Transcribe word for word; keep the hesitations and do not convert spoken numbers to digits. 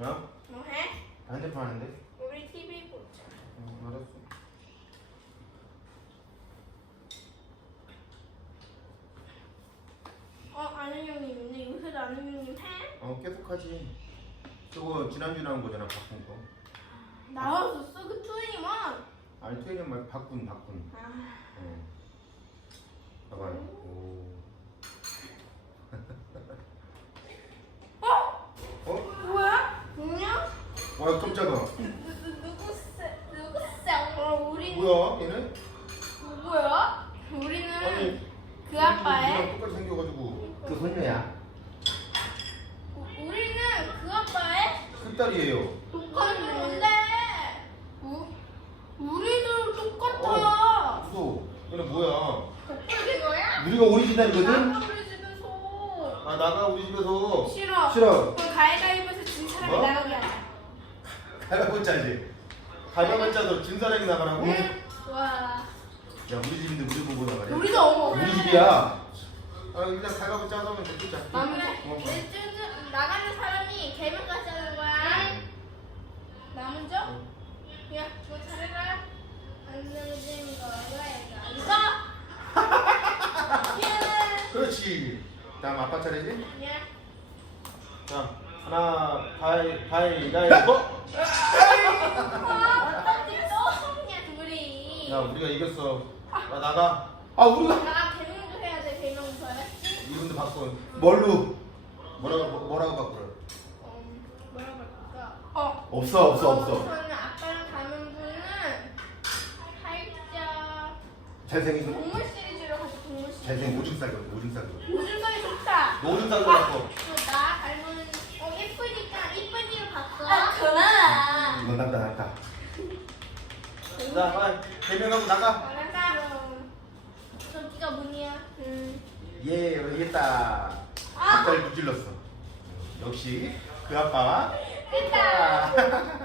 어? 뭐 해? 핸드폰 하는데? 우리 티비 보자. 어, 알았어. 어, 아는 형님 있네. 요새도 아는 형님 해? 어, 계속 하지. 저거 지난주 나온 거잖아, 바꾼 거. 나왔었어? 그 투애니원? 아니, 트레이닝 말 바꾼, 바꾼. 아, 어. 봐봐요. 오. 어? 어? 뭐야? 뭐냐? 와, 깜짝아. 누구세? 누구세? 어, 우리 뭐야, 얘네? 누구야? 우리는 아니, 그 아빠의 누구랑 똑같이 생겨가지고. 그 손녀야. 우- 우리는 그 아빠의 큰딸이에요. 똑같은 건데 우, 우리도 똑같아. 무서워. 얘네 뭐야? 똑같은 거야? 우리가 오리지널이거든? 나가 우리 집에서. 아, 나가, 우리 집에서. 싫어. 싫어. 그럼 가위가위보에서 진 사람이 뭐? 나가게 하자. 가위바위보 짜지. 가위바위보 짜서 진 사람이 나가라고? 응. 좋아. 야, 우리 집인데 우리 보고 나가래. 우리도 어머. 우리 집이야. 아, 일단 가위바위보 짜서 하면 됐자. 남자. 어, 어. 나가는 사람이 개명까지 하는 거야. 나 먼저? 야, 뭐 잘해라. 안 내면 거야. 이거. 미안해. 그렇지. 다음 아빠 차례지? 아니야. 자, 하나, 가위, 가위바위보. 아, 어떡해 또 손이야 둘이. 야, 우리가 이겼어. 아, 나가. 아, 우리가. 나 개명도 해야 돼. 개명도 알았지? 이분도 바꿔. 뭘로? 뭐라고, 뭐라고 바꾸래? 음, 뭐라고 할까? 어. 없어, 없어, 없어. 우선은 아빠랑 닮은 분은 살짝 잘생긴, 동물 시리즈로 가서 동물 시리즈. 잘생긴 오줌싸기, 오줌싸기. 오줌살이 좋다. 오줌싸기로 바꿔. 또 나 닮은 어 예쁘니까 이쁜이로 바꿔. 아, 그만. 너 난다, 난다. 자, 빨리. 대명하고 나가. 나가. 저기가 문이야. 음. 예, 이겼다. 아. 닭다리 무질렀어. 역시 그 아빠. 됐다.